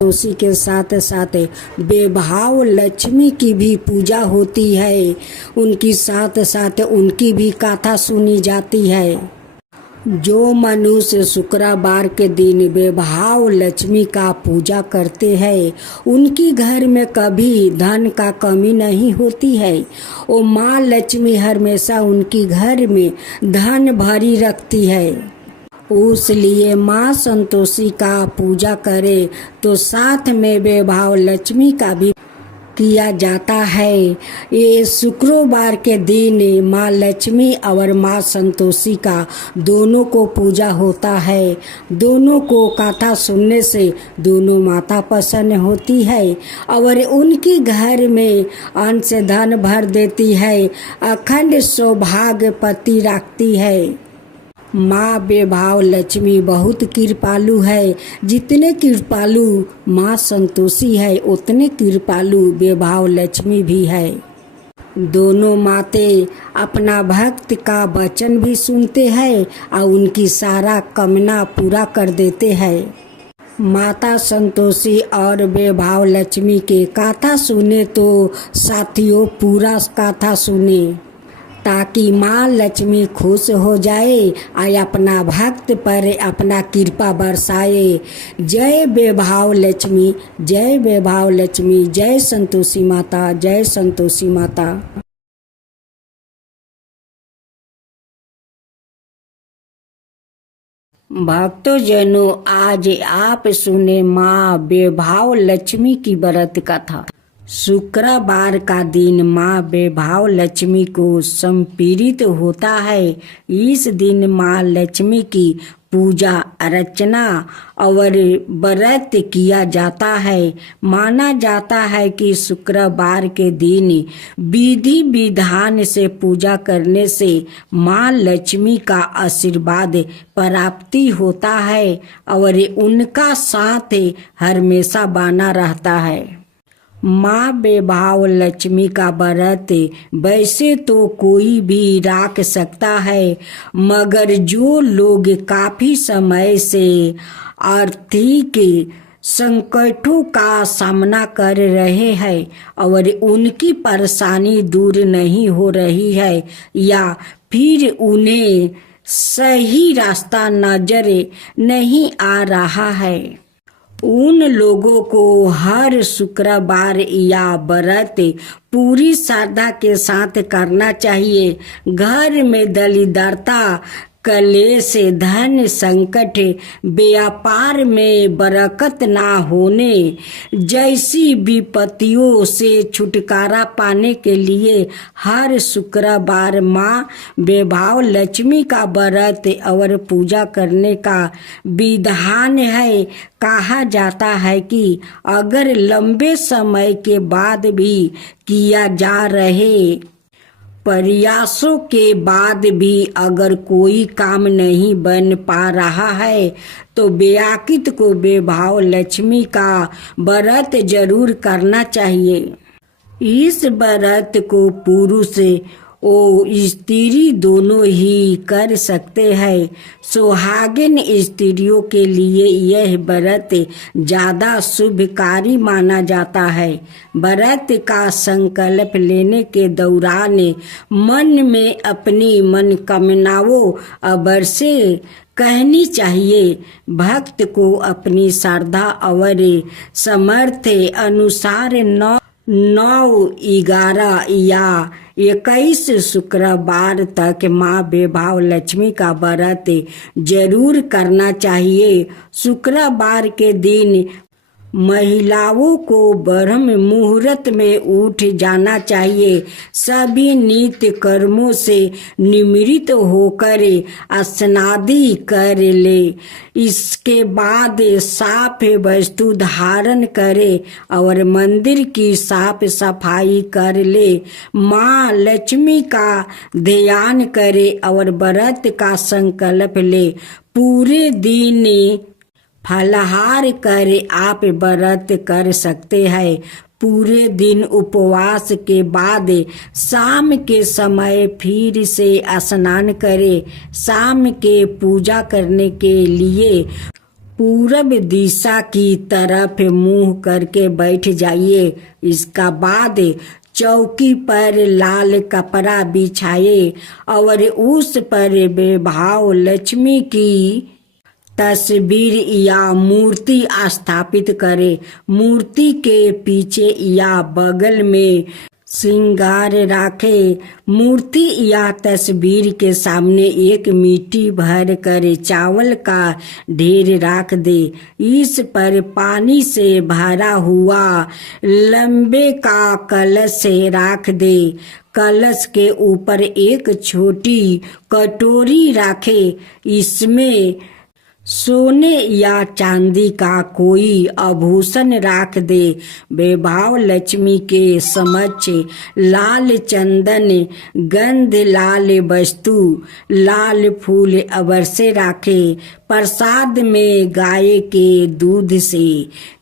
उसी के साथ साथ बेभाव लक्ष्मी की भी पूजा होती है। उनकी साथ साथ उनकी भी कथा सुनी जाती है। जो मनुष्य शुक्रवार के दिन बेभाव लक्ष्मी का पूजा करते हैं उनकी घर में कभी धन का कमी नहीं होती है। वो माँ लक्ष्मी हमेशा उनकी घर में धन भरी रखती है। उसलिए माँ संतोषी का पूजा करे तो साथ में बेभाव लक्ष्मी का भी किया जाता है। ये शुक्रवार के दिन माँ लक्ष्मी और माँ संतोषी का दोनों को पूजा होता है। दोनों को कथा सुनने से दोनों माता प्रसन्न होती है और उनकी घर में अन्न से धन भर देती है, अखंड सौभाग्य पति रखती है। माँ बेभाव लक्ष्मी बहुत कृपालु है। जितने कृपालु माँ संतोषी है उतने कृपालु बेभाव लक्ष्मी भी है। दोनों माते अपना भक्त का वचन भी सुनते हैं और उनकी सारा कामना पूरा कर देते हैं। माता संतोषी और बेभाव लक्ष्मी के कथा सुने तो साथियों पूरा कथा सुने ताकि माँ लक्ष्मी खुश हो जाए और अपना भक्त पर अपना कृपा बरसाए। जय बेभाव लक्ष्मी, जय बेभाव लक्ष्मी, जय संतोषी माता, जय संतोषी माता। भक्तजनों, आज आप सुने माँ बेभाव लक्ष्मी की व्रत कथा। शुक्रवार का दिन माँ बेभाव लक्ष्मी को समर्पित होता है। इस दिन माँ लक्ष्मी की पूजा अर्चना और व्रत किया जाता है। माना जाता है कि शुक्रवार के दिन विधि विधान से पूजा करने से माँ लक्ष्मी का आशीर्वाद प्राप्ति होता है और उनका साथ हमेशा बना रहता है। माँ बेभाव लक्ष्मी का व्रत वैसे तो कोई भी रख सकता है, मगर जो लोग काफी समय से आर्थिक संकटों का सामना कर रहे हैं और उनकी परेशानी दूर नहीं हो रही है या फिर उन्हें सही रास्ता नजर नहीं आ रहा है, उन लोगों को हर शुक्रवार या व्रत पूरी श्रद्धा के साथ करना चाहिए। घर में दरिद्रता, कलेश, धन संकट, व्यापार में बरकत ना होने जैसी विपत्तियों से छुटकारा पाने के लिए हर शुक्रवार माँ बेभाव लक्ष्मी का व्रत और पूजा करने का विधान है। कहा जाता है कि अगर लंबे समय के बाद भी किया जा रहे प्रयासों के बाद भी अगर कोई काम नहीं बन पा रहा है तो व्याकित को बेभाव लक्ष्मी का व्रत जरूर करना चाहिए। इस व्रत को पुरुष ओ स्त्री दोनों ही कर सकते हैं। सुहागिन स्त्रियों के लिए यह व्रत ज्यादा शुभकारी माना जाता है। व्रत का संकल्प लेने के दौरान मन में अपनी मनोकामनाओं अवश्य कहनी चाहिए। भक्त को अपनी श्रद्धा और सामर्थ्य अनुसार 9, 11 या 21 शुक्रवार तक माँ बेभाव लक्ष्मी का व्रत जरूर करना चाहिए। शुक्रवार के दिन महिलाओं को ब्रह्म मुहूर्त में उठ जाना चाहिए। सभी नित्य कर्मों से निवृत्त होकर स्नादि कर ले। इसके बाद साफ वस्तु धारण करे और मंदिर की साफ सफाई कर ले। माँ लक्ष्मी का ध्यान करे और व्रत का संकल्प ले। पूरे दिन फलाहार कर आप व्रत कर सकते हैं। पूरे दिन उपवास के बाद शाम के समय फिर से स्नान करें। शाम के पूजा करने के लिए पूरब दिशा की तरफ मुंह करके बैठ जाइए। इसका बाद चौकी पर लाल कपड़ा बिछाए और उस पर बेभाव लक्ष्मी की तस्वीर या मूर्ति स्थापित करे। मूर्ति के पीछे या बगल में श्रृंगार रखे। मूर्ति या तस्वीर के सामने एक मिट्टी भर कर चावल का ढेर रख दे। इस पर पानी से भरा हुआ लंबे का कलश रख दे। कलश के ऊपर एक छोटी कटोरी रखे। इसमें सोने या चांदी का कोई आभूषण रख दे। बेभाव लक्ष्मी के समक्ष लाल चंदन, गंध लाल वस्तु, लाल फूल अवश्य रखे। प्रसाद में गाय के दूध से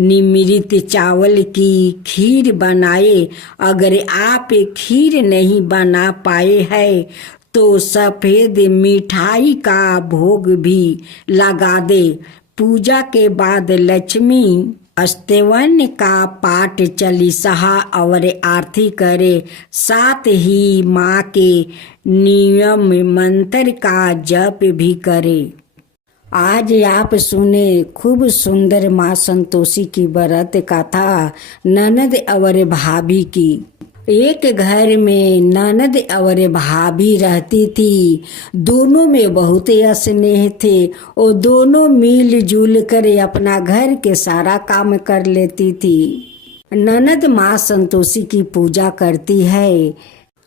निमृत चावल की खीर बनाए। अगर आप खीर नहीं बना पाए हैं तो सफेद मिठाई का भोग भी लगा दे। पूजा के बाद लक्ष्मी स्तवन का पाठ, चालीसा और आरती करे। साथ ही माँ के नियम मंत्र का जप भी करे। आज आप सुने खूब सुंदर माँ संतोषी की व्रत कथा ननद और भाभी की। एक घर में ननद और भाभी रहती थी। दोनों में बहुत स्नेह थे और दोनों मिलजुल कर अपना घर के सारा काम कर लेती थी। ननद माँ संतोषी की पूजा करती है।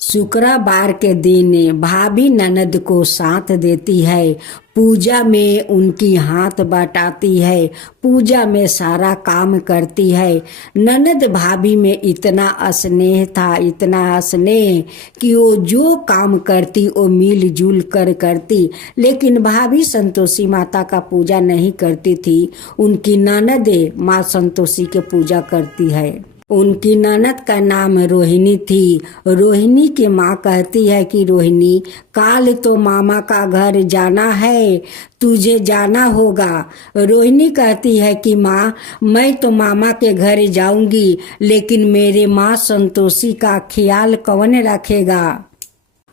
शुक्रवार के दिन भाभी ननद को साथ देती है। पूजा में उनकी हाथ बटाती है। पूजा में सारा काम करती है। ननद भाभी में इतना स्नेह था, इतना स्नेह कि वो जो काम करती वो मिलजुल कर करती। लेकिन भाभी संतोषी माता का पूजा नहीं करती थी। उनकी ननद माँ संतोषी के पूजा करती है। उनकी ननद का नाम रोहिणी थी। रोहिणी की माँ कहती है कि रोहिणी, काल तो मामा का घर जाना है, तुझे जाना होगा। रोहिणी कहती है कि माँ, मैं तो मामा के घर जाऊंगी, लेकिन मेरे माँ संतोषी का ख्याल कौन रखेगा।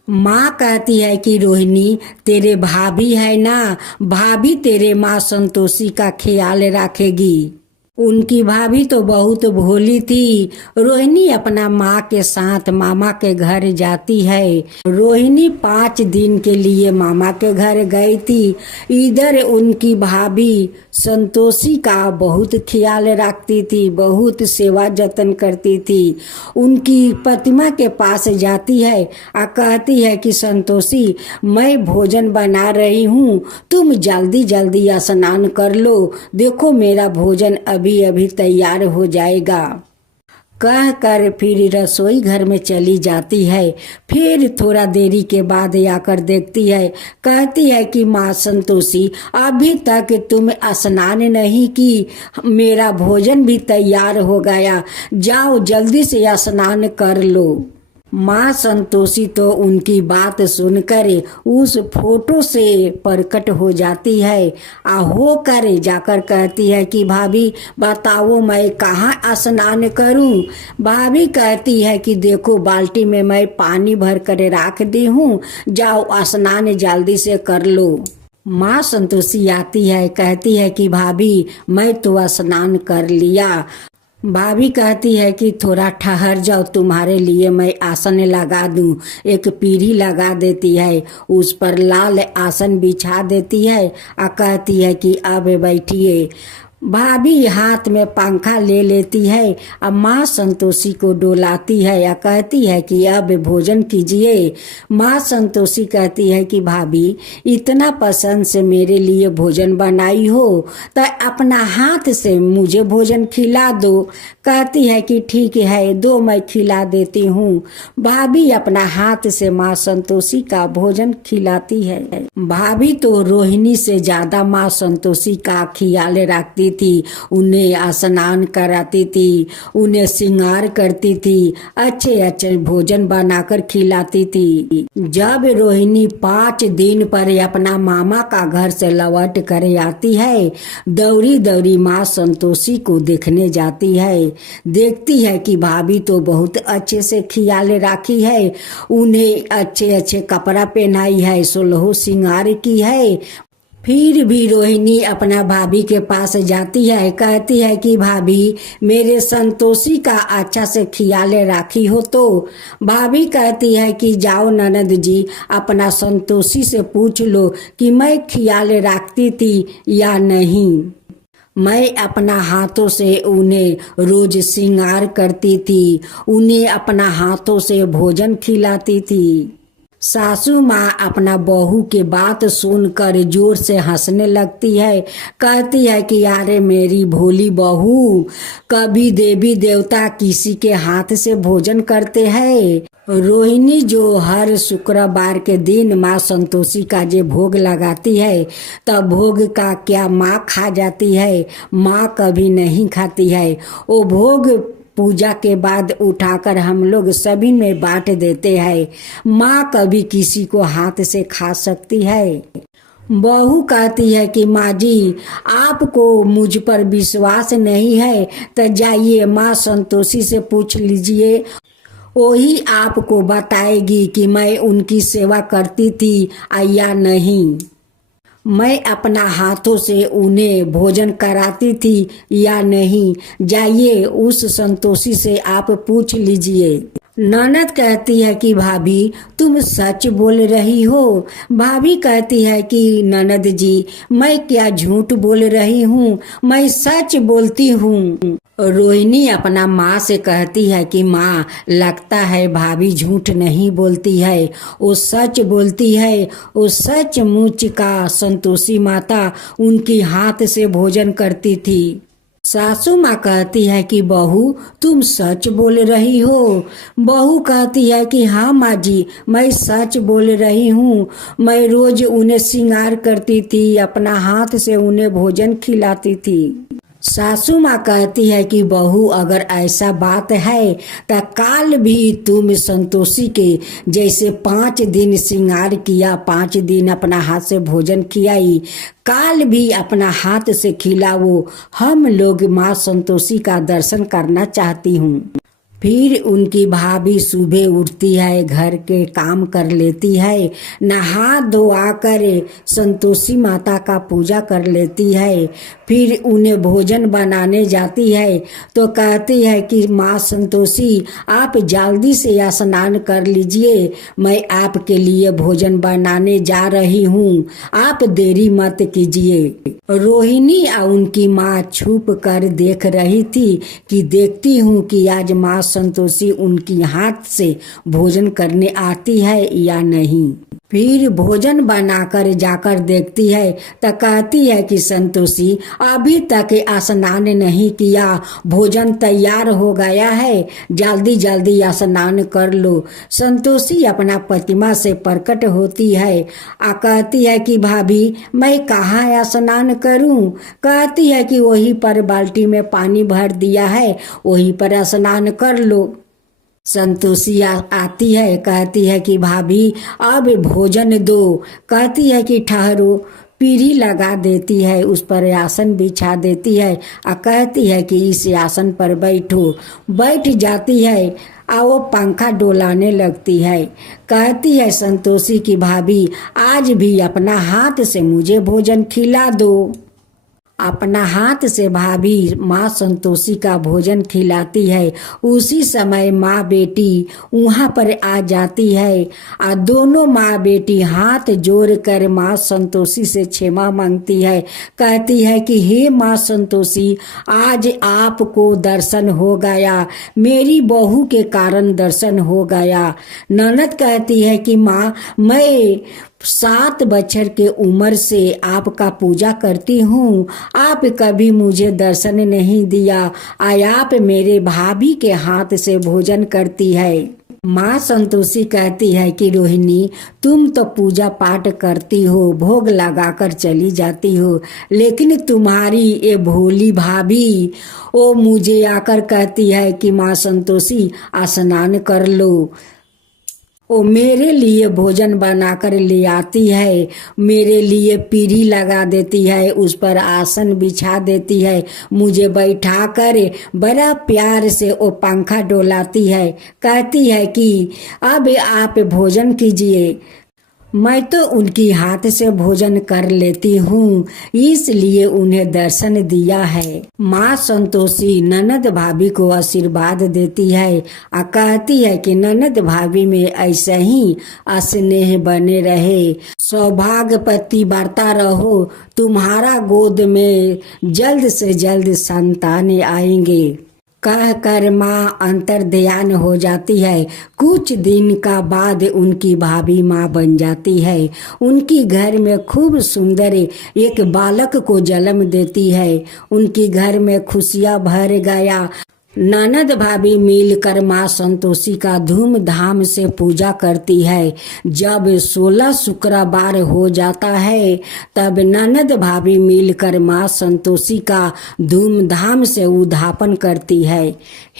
माँ कहती है कि रोहिणी, तेरे भाभी है ना, भाभी तेरे माँ संतोषी का ख्याल रखेगी। उनकी भाभी तो बहुत भोली थी। रोहिणी अपना माँ के साथ मामा के घर जाती है। रोहिणी 5 दिन के लिए मामा के घर गई थी। इधर उनकी भाभी संतोषी का बहुत ख्याल रखती थी, बहुत सेवा जतन करती थी। उनकी प्रतिमा के पास जाती है और कहती है कि संतोषी, मैं भोजन बना रही हूँ, तुम जल्दी जल्दी स्नान कर लो, देखो मेरा भोजन अभी अभी तैयार हो जाएगा। कह कर फिर रसोई घर में चली जाती है। फिर थोड़ा देरी के बाद आकर देखती है। कहती है कि माँ संतोषी, अभी तक तुम स्नान नहीं की, मेरा भोजन भी तैयार हो गया, जाओ जल्दी से स्नान कर लो। माँ संतोषी तो उनकी बात सुनकर उस फोटो से प्रकट हो जाती है। होकर जाकर कहती है कि भाभी बताओ मैं कहाँ स्नान करूं। भाभी कहती है कि देखो बाल्टी में मैं पानी भर कर रख दी हूँ, जाओ स्नान जल्दी से कर लो। माँ संतोषी आती है, कहती है कि भाभी मैं तो स्नान कर लिया। भाभी कहती है कि थोड़ा ठहर जाओ, तुम्हारे लिए मैं आसन लगा दूं। एक पीढ़ी लगा देती है, उस पर लाल आसन बिछा देती है और कहती है कि अब बैठिए। भाभी हाथ में पंखा ले लेती है और माँ संतोषी को डोलाती है या कहती है कि अब भोजन कीजिए। माँ संतोषी कहती है कि भाभी इतना पसंद से मेरे लिए भोजन बनाई हो तो अपना हाथ से मुझे भोजन खिला दो। कहती है कि ठीक है, दो मैं खिला देती हूँ। भाभी अपना हाथ से माँ संतोषी का भोजन खिलाती है। भाभी तो रोहिणी से ज्यादा माँ संतोषी का ख्याल रखती थी, उन्हें स्नान कराती थी, उन्हें श्रृंगार करती थी, अच्छे अच्छे भोजन बनाकर खिलाती थी। जब रोहिणी 5 दिन पर अपना मामा का घर से लौट कर आती है, दौड़ी दौड़ी माँ संतोषी को देखने जाती है। देखती है कि भाभी तो बहुत अच्छे से ख्याल राखी है, उन्हें अच्छे अच्छे कपड़ा पहनाई है, 16 श्रृंगार की है। फिर भी रोहिणी अपना भाभी के पास जाती है, कहती है कि भाभी मेरे संतोषी का अच्छा से ख्याल राखी हो। तो भाभी कहती है कि जाओ ननद जी, अपना संतोषी से पूछ लो कि मैं ख्याल रखती थी या नहीं। मैं अपना हाथों से उन्हें रोज श्रृंगार करती थी, उन्हें अपना हाथों से भोजन खिलाती थी। सासू माँ अपना बहू के बात सुनकर जोर से हंसने लगती है, कहती है कि यारे मेरी भोली बहू, कभी देवी देवता किसी के हाथ से भोजन करते हैं। रोहिणी जो हर शुक्रवार के दिन माँ संतोषी का जे भोग लगाती है, तब भोग का क्या माँ खा जाती है? माँ कभी नहीं खाती है। वो भोग पूजा के बाद उठाकर हम लोग सभी में बांट देते हैं। माँ कभी किसी को हाथ से खा सकती है? बहू कहती है कि माँ जी, आपको मुझ पर विश्वास नहीं है तो जाइए माँ संतोषी से पूछ लीजिए, वही आपको बताएगी कि मैं उनकी सेवा करती थी या नहीं, मैं अपना हाथों से उन्हें भोजन कराती थी या नहीं। जाइए उस संतोषी से आप पूछ लीजिए। ननद कहती है कि भाभी तुम सच बोल रही हो। भाभी कहती है कि ननद जी, मैं क्या झूठ बोल रही हूँ, मैं सच बोलती हूँ। रोहिणी अपना माँ से कहती है कि माँ, लगता है भाभी झूठ नहीं बोलती है, वो सच बोलती है। वो सचमुच का संतोषी माता उनकी हाथ से भोजन करती थी। सासू माँ कहती है कि बहू तुम सच बोल रही हो। बहू कहती है कि हाँ माँ जी, मैं सच बोल रही हूँ, मैं रोज उन्हें श्रृंगार करती थी, अपना हाथ से उन्हें भोजन खिलाती थी। सासू माँ कहती है कि बहू अगर ऐसा बात है तो काल भी तुम संतोषी के जैसे 5 दिन श्रृंगार किया, 5 दिन अपना हाथ से भोजन खिलाई, काल भी अपना हाथ से खिलाओ। हम लोग माँ संतोषी का दर्शन करना चाहती हूँ। फिर उनकी भाभी सुबह उठती है, घर के काम कर लेती है, नहा धोआ कर संतोषी माता का पूजा कर लेती है। फिर उन्हें भोजन बनाने जाती है तो कहती है कि माँ संतोषी, आप जल्दी से स्नान कर लीजिए, मैं आपके लिए भोजन बनाने जा रही हूँ, आप देरी मत कीजिए। रोहिणी और उनकी माँ छुप कर देख रही थी कि देखती हूँ कि आज माँ संतोषी उनकी हाथ से भोजन करने आती है या नहीं। फिर भोजन बनाकर जाकर देखती है तो कहती है कि संतोषी अभी तक स्नान नहीं किया, भोजन तैयार हो गया है, जल्दी जल्दी स्नान कर लो। संतोषी अपना प्रतिमा से प्रकट होती है कहती है कि भाभी मैं कहाँ स्नान करूं? कहती है कि वही पर बाल्टी में पानी भर दिया है, वही पर स्नान कर लो। संतोषी आती है, कहती है कि भाभी अब भोजन दो। कहती है कि ठहरो, पीढ़ी लगा देती है, उस पर आसन बिछा देती है और कहती है कि इस आसन पर बैठो। बैठ जाती है और वो पंखा डोलाने लगती है। कहती है संतोषी की भाभी आज भी अपना हाथ से मुझे भोजन खिला दो। अपना हाथ से भाभी माँ संतोषी का भोजन खिलाती है। उसी समय माँ बेटी वहाँ पर आ जाती है और दोनों माँ बेटी हाथ जोड़कर माँ संतोषी से क्षमा मांगती है। कहती है कि हे माँ संतोषी, आज आपको दर्शन हो गया, मेरी बहू के कारण दर्शन हो गया। ननद कहती है कि माँ, मैं 7 बछर के उम्र से आपका पूजा करती हूँ, आप कभी मुझे दर्शन नहीं दिया, आप मेरे भाभी के हाथ से भोजन करती है। माँ संतोषी कहती है कि रोहिणी, तुम तो पूजा पाठ करती हो, भोग लगाकर चली जाती हो, लेकिन तुम्हारी ये भोली भाभी वो मुझे आकर कहती है कि माँ संतोषी स्नान कर लो। वो मेरे लिए भोजन बनाकर ले आती है, मेरे लिए पीढ़ी लगा देती है, उस पर आसन बिछा देती है, मुझे बैठा कर बड़ा प्यार से वो पंखा डोलाती है, कहती है कि अब आप भोजन कीजिए। मैं तो उनकी हाथ से भोजन कर लेती हूँ, इसलिए उन्हें दर्शन दिया है। माँ संतोषी ननद भाभी को आशीर्वाद देती है और कहती है कि ननद भाभी में ऐसे ही स्नेह बने रहे, सौभाग्यवती बढ़ता रहो, तुम्हारा गोद में जल्द से जल्द संतान आएंगे। कह कर माँ अंतर ध्यान हो जाती है। कुछ दिन का बाद उनकी भाभी माँ बन जाती है। उनकी घर में खूब सुंदर एक बालक को जन्म देती है। उनकी घर में खुशियाँ भर गया। ननद भाभी मिलकर माँ संतोषी का धूमधाम से पूजा करती है। जब 16 शुक्रवार हो जाता है तब ननद भाभी मिलकर माँ संतोषी का धूमधाम से उद्यापन करती है।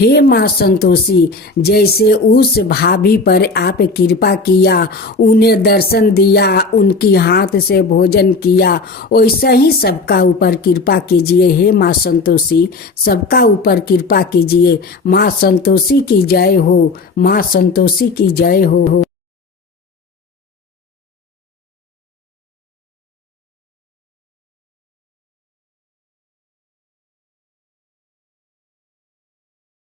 हे माँ संतोषी, जैसे उस भाभी पर आप कृपा किया, उन्हें दर्शन दिया, उनकी हाथ से भोजन किया, वैसा ही सबका ऊपर कृपा कीजिए। हे माँ संतोषी, सबका ऊपर कृपा कीजिए। माँ संतोषी की जय हो, माँ संतोषी की जय हो।